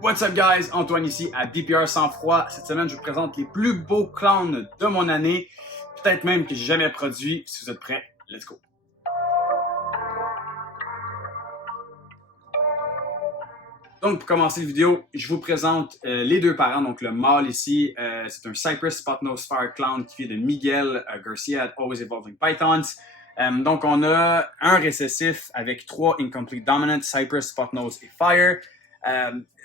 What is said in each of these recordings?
What's up guys, Antoine ici à BPR Sans Froid. Cette semaine, je vous présente les plus beaux clowns de mon année, peut-être même que j'ai jamais produit. Si vous êtes prêts, let's go! Donc, pour commencer la vidéo, je vous présente les deux parents. Donc, le mâle ici, c'est un Cypress Spot-Nose Fire Clown qui vient de Miguel Garcia at Always Evolving Pythons. Donc, on a un récessif avec 3 Incomplete Dominant, Cypress, Spot-Nose et Fire.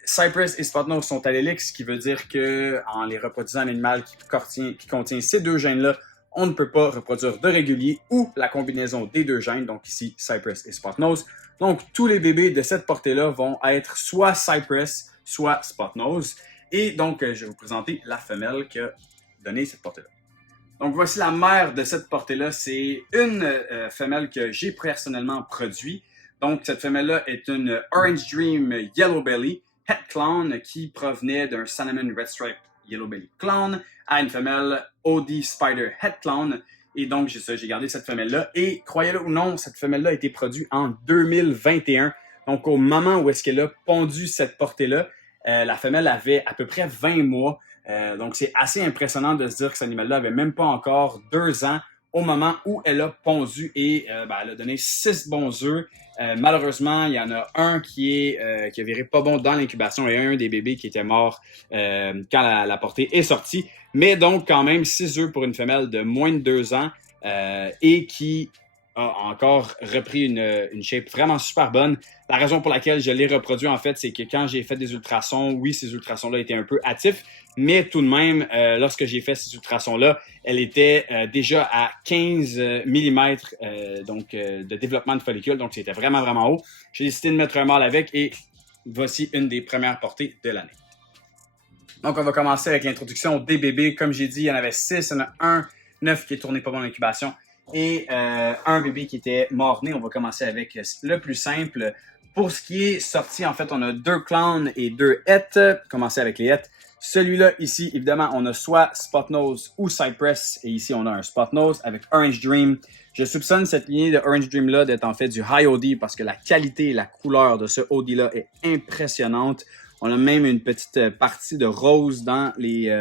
Cypress et Spot-Nose sont alléliques, ce qui veut dire qu'en les reproduisant un animal qui contient ces deux gènes-là, on ne peut pas reproduire de régulier ou la combinaison des deux gènes, donc ici Cypress et Spot-Nose. Donc tous les bébés de cette portée-là vont être soit Cypress, soit Spot-Nose. Et donc je vais vous présenter la femelle qui a donné cette portée-là. Donc voici la mère de cette portée-là, c'est une femelle que j'ai personnellement produite. Donc cette femelle-là est une Orange Dream Yellow Belly Het Clown qui provenait d'un Cinnamon Red Stripe Yellow Belly Clown à une femelle OD Spider Het Clown. Et donc, j'ai gardé cette femelle-là. Et croyez-le ou non, cette femelle-là a été produite en 2021. Donc, au moment où est-ce qu'elle a pondu cette portée-là, la femelle avait à peu près 20 mois. Donc, c'est assez impressionnant de se dire que cet animal-là avait même pas encore 2 ans au moment où elle a pondu et elle a donné 6 bons œufs. Malheureusement, il y en a un qui a viré pas bon dans l'incubation et un des bébés qui était mort quand la portée est sortie. Mais donc, quand même, 6 œufs pour une femelle de moins de 2 ans et qui a encore repris une shape vraiment super bonne. La raison pour laquelle je l'ai reproduit, en fait, c'est que quand j'ai fait des ultrasons, oui, ces ultrasons-là étaient un peu hâtifs, mais tout de même, lorsque j'ai fait ces ultrasons-là, elle était déjà à 15 mm de développement de follicule, donc c'était vraiment, vraiment haut. J'ai décidé de mettre un mâle avec et voici une des premières portées de l'année. Donc, on va commencer avec l'introduction des bébés. Comme j'ai dit, il y en avait 6, il y en a un 9 qui est tourné pas bon en incubation et un bébé qui était mort-né. On va commencer avec le plus simple. Pour ce qui est sorti, en fait, on a 2 clowns et 2 het. Commencer avec les het. Celui-là, ici, évidemment, on a soit Spot-Nose ou Cypress. Et ici, on a un Spot-Nose avec Orange Dream. Je soupçonne cette lignée de Orange Dream-là d'être en fait du High OD parce que la qualité et la couleur de ce OD-là est impressionnante. On a même une petite partie de rose dans les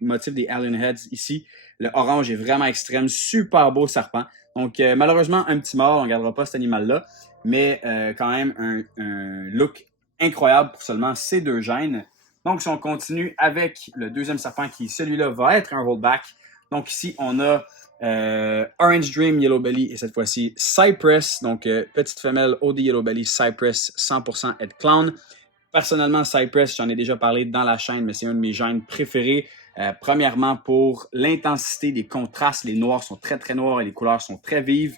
motifs des Alien Heads ici. Le orange est vraiment extrême, super beau serpent. Donc malheureusement, un petit mort, on ne gardera pas cet animal-là, mais quand même un look incroyable pour seulement ces 2 gènes. Donc si on continue avec le deuxième serpent qui, celui-là, va être un rollback. Donc ici, on a Orange Dream Yellow Belly et cette fois-ci Cypress. Donc petite femelle OD Yellow Belly Cypress 100% Het Clown. Personnellement, Cypress, j'en ai déjà parlé dans la chaîne, mais c'est un de mes gènes préférés. Premièrement, pour l'intensité des contrastes. Les noirs sont très, très noirs et les couleurs sont très vives.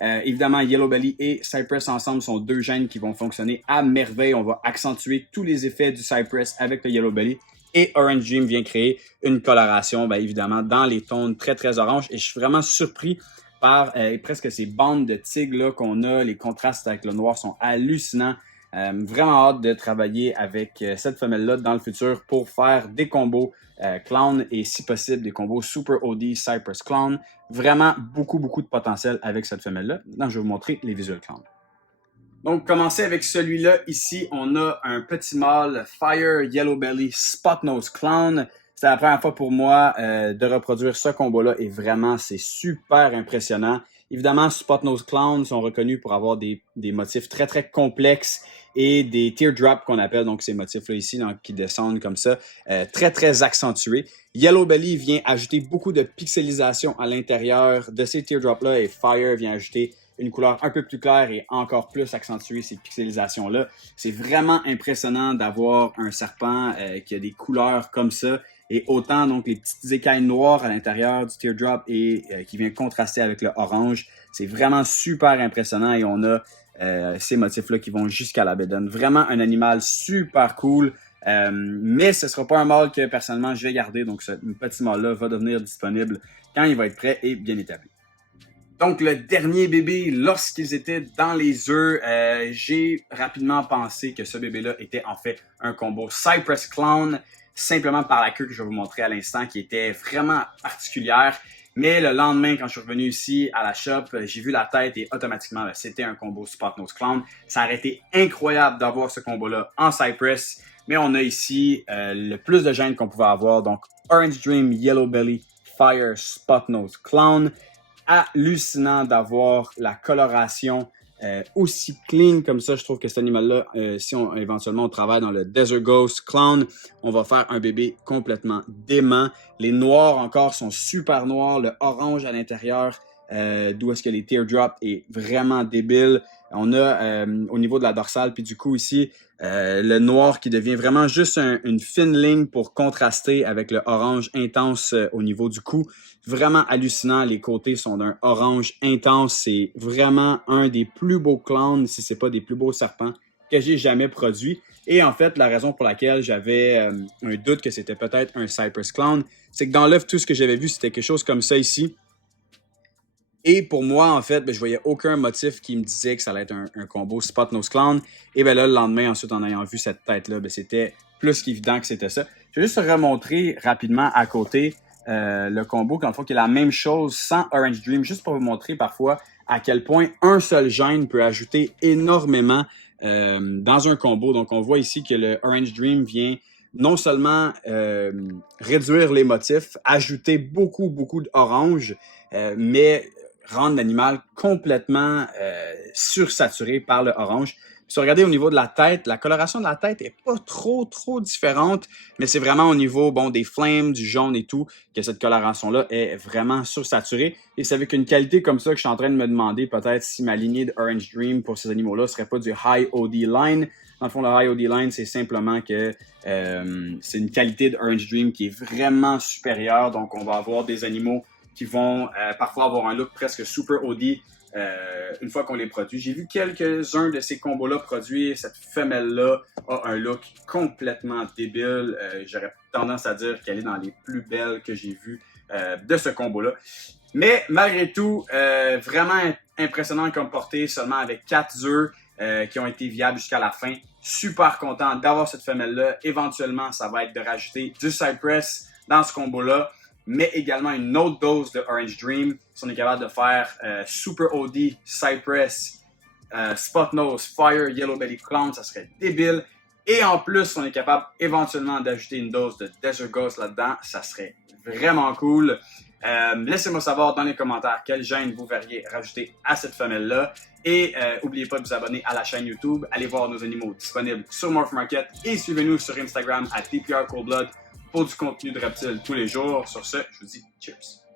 Évidemment, Yellow Belly et Cypress ensemble sont 2 gènes qui vont fonctionner à merveille. On va accentuer tous les effets du Cypress avec le Yellow Belly. Et Orange Dream vient créer une coloration, évidemment, dans les tons très, très orange. Et je suis vraiment surpris par presque ces bandes de tigre qu'on a. Les contrastes avec le noir sont hallucinants. Vraiment hâte de travailler avec cette femelle-là dans le futur pour faire des combos clown et si possible des combos Super OD Cypress Clown. Vraiment beaucoup, beaucoup de potentiel avec cette femelle-là. Maintenant, je vais vous montrer les visuels clown. Donc, commencer avec celui-là. Ici, on a un petit mâle Fire Yellow Belly Spot-Nose Clown. C'est la première fois pour moi de reproduire ce combo-là et vraiment, c'est super impressionnant. Évidemment, Spot-Nose Clown sont reconnus pour avoir des motifs très, très complexes et des teardrops qu'on appelle, donc ces motifs-là ici, donc, qui descendent comme ça, très, très accentués. Yellow Belly vient ajouter beaucoup de pixelisation à l'intérieur de ces teardrops-là et Fire vient ajouter une couleur un peu plus claire et encore plus accentuer ces pixelisations-là. C'est vraiment impressionnant d'avoir un serpent qui a des couleurs comme ça et autant donc les petites écailles noires à l'intérieur du teardrop et qui vient contraster avec le orange. C'est vraiment super impressionnant et on a ces motifs-là qui vont jusqu'à la bédaine. Vraiment un animal super cool. Mais ce ne sera pas un mâle que personnellement je vais garder. Donc ce petit mâle-là va devenir disponible quand il va être prêt et bien établi. Donc, le dernier bébé, lorsqu'ils étaient dans les œufs, j'ai rapidement pensé que ce bébé-là était en fait un combo Cypress Clown, simplement par la queue que je vais vous montrer à l'instant, qui était vraiment particulière. Mais le lendemain, quand je suis revenu ici à la shop, j'ai vu la tête et automatiquement, c'était un combo Spot-Nose Clown. Ça aurait été incroyable d'avoir ce combo-là en Cypress. Mais on a ici le plus de gènes qu'on pouvait avoir. Donc, Orange Dream, Yellow Belly, Fire, Spot-Nose, Clown. Hallucinant d'avoir la coloration aussi clean comme ça. Je trouve que cet animal-là, si éventuellement on travaille dans le Desert Ghost Clown, on va faire un bébé complètement dément. Les noirs encore sont super noirs. Le orange à l'intérieur, d'où est-ce que les teardrops est vraiment débile. On a au niveau de la dorsale, puis du coup ici, le noir qui devient vraiment juste une fine ligne pour contraster avec le orange intense au niveau du cou. Vraiment hallucinant. Les côtés sont d'un orange intense. C'est vraiment un des plus beaux clowns, si c'est pas des plus beaux serpents que j'ai jamais produit. Et en fait, la raison pour laquelle j'avais un doute que c'était peut-être un Cypress Clown, c'est que dans l'œuf, tout ce que j'avais vu, c'était quelque chose comme ça ici. Et pour moi, en fait, je voyais aucun motif qui me disait que ça allait être un combo Spot-Nose Clown. Et bien là, le lendemain, ensuite, en ayant vu cette tête-là, c'était plus qu'évident que c'était ça. Je vais juste remontrer rapidement à côté le combo, dans le fond, qui est la même chose sans Orange Dream, juste pour vous montrer parfois à quel point un seul gène peut ajouter énormément dans un combo. Donc, on voit ici que le Orange Dream vient non seulement réduire les motifs, ajouter beaucoup d'orange, mais rendre l'animal complètement sursaturé par le orange. Si vous regardez au niveau de la tête, la coloration de la tête est pas trop différente, mais c'est vraiment au niveau des flammes, du jaune et tout, que cette coloration-là est vraiment sursaturée. Et c'est avec une qualité comme ça que je suis en train de me demander peut-être si ma lignée de Orange Dream pour ces animaux-là serait pas du High OD Line. Dans le fond, le High OD Line, c'est simplement que c'est une qualité de Orange Dream qui est vraiment supérieure. Donc, on va avoir des animaux qui vont parfois avoir un look presque super OD une fois qu'on les produit. J'ai vu quelques-uns de ces combos-là produits. Cette femelle-là a un look complètement débile. J'aurais tendance à dire qu'elle est dans les plus belles que j'ai vues de ce combo-là. Mais malgré tout, vraiment impressionnant comme portée, seulement avec 4 œufs qui ont été viables jusqu'à la fin. Super content d'avoir cette femelle-là. Éventuellement, ça va être de rajouter du Cypress dans ce combo-là, mais également une autre dose de Orange Dream. Si on est capable de faire Super OD, Cypress, Spot-Nose, Fire, Yellow Belly Clown, ça serait débile. Et en plus, on est capable éventuellement d'ajouter une dose de Desert Ghost là-dedans, ça serait vraiment cool. Laissez-moi savoir dans les commentaires quel gène vous verriez rajouter à cette femelle-là. Et n'oubliez pas de vous abonner à la chaîne YouTube. Allez voir nos animaux disponibles sur Morph Market. Et suivez-nous sur Instagram à TPR Coldblood pour du contenu de reptiles tous les jours. Sur ce, je vous dis cheers!